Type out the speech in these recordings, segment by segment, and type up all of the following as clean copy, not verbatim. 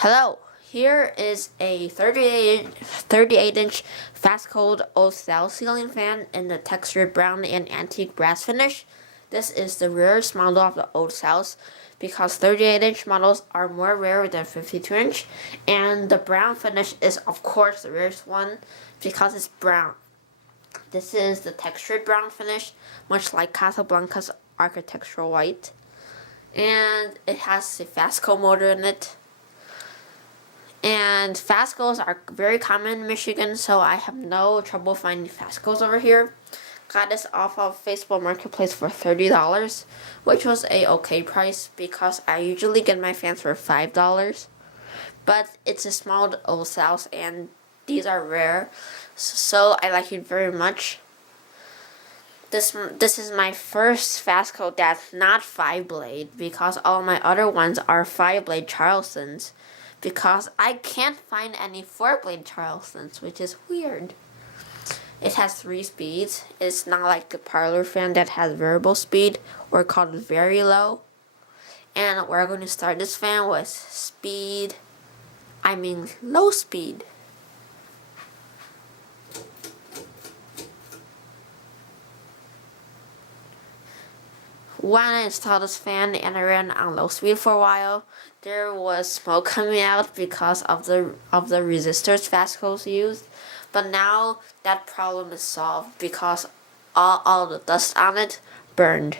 Hello, here is a 38-inch fast-cold Olde ceiling fan in the textured brown and antique brass finish. This is the rarest model of the Olde because 38-inch models are more rare than 52-inch, and the brown finish is of course the rarest one because it's brown. This is the textured brown finish, much like Casablanca's architectural white, and it has a FASCO motor in it. And FASCOs are very common in Michigan, so I have no trouble finding FASCOs over here. Got this off of Facebook Marketplace for $30, which was a okay price because I usually get my fans for $5. But it's a small old house and these are rare, so I like it very much. This is my first FASCO that's not 5-blade because all my other ones are 5-blade Charlestons. Because I can't find any 4-blade Charlestons, which is weird. It has 3 speeds. It's not like the parlor fan that has variable speed, or called very low. And we're going to start this fan with low speed. When I installed this fan and I ran on low speed for a while, there was smoke coming out because of the resistors FASCOs used. But now that problem is solved because all the dust on it burned.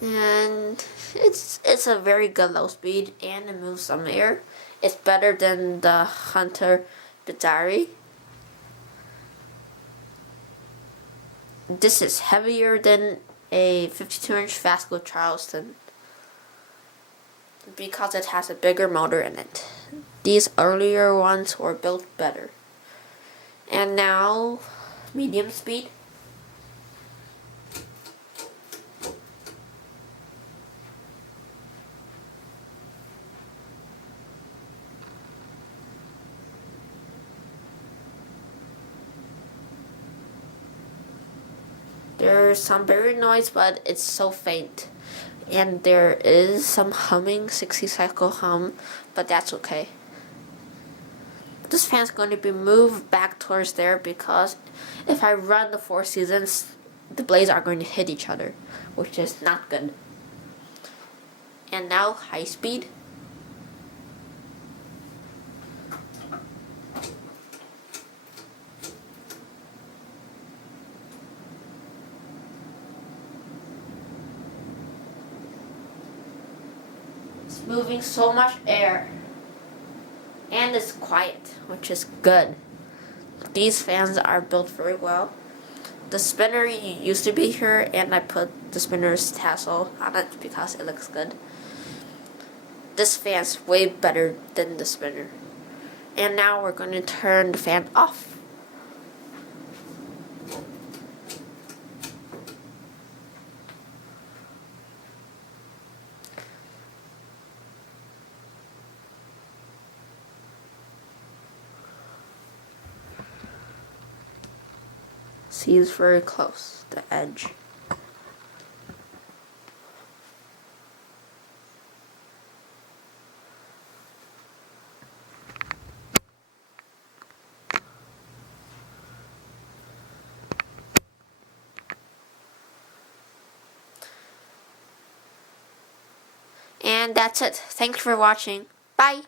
And it's a very good low speed and it moves some air. It's better than the Hunter Bidari. This is heavier than a 52-inch FASCO Charleston because it has a bigger motor in it. These earlier ones were built better. And now, medium speed. There's some background noise, but it's so faint. And there is some humming, 60-cycle hum, but that's okay. This fan's going to be moved back towards there because if I run the 4 seasons, the blades are going to hit each other, which is not good. And now, high speed. Moving so much air, and it's quiet, which is good. These fans are built very well. The spinner used to be here, and I put the spinner's tassel on it because it looks good. This fan's way better than the spinner. And now we're going to turn the fan off. See, it's very close, the edge. And that's it. Thanks for watching. Bye.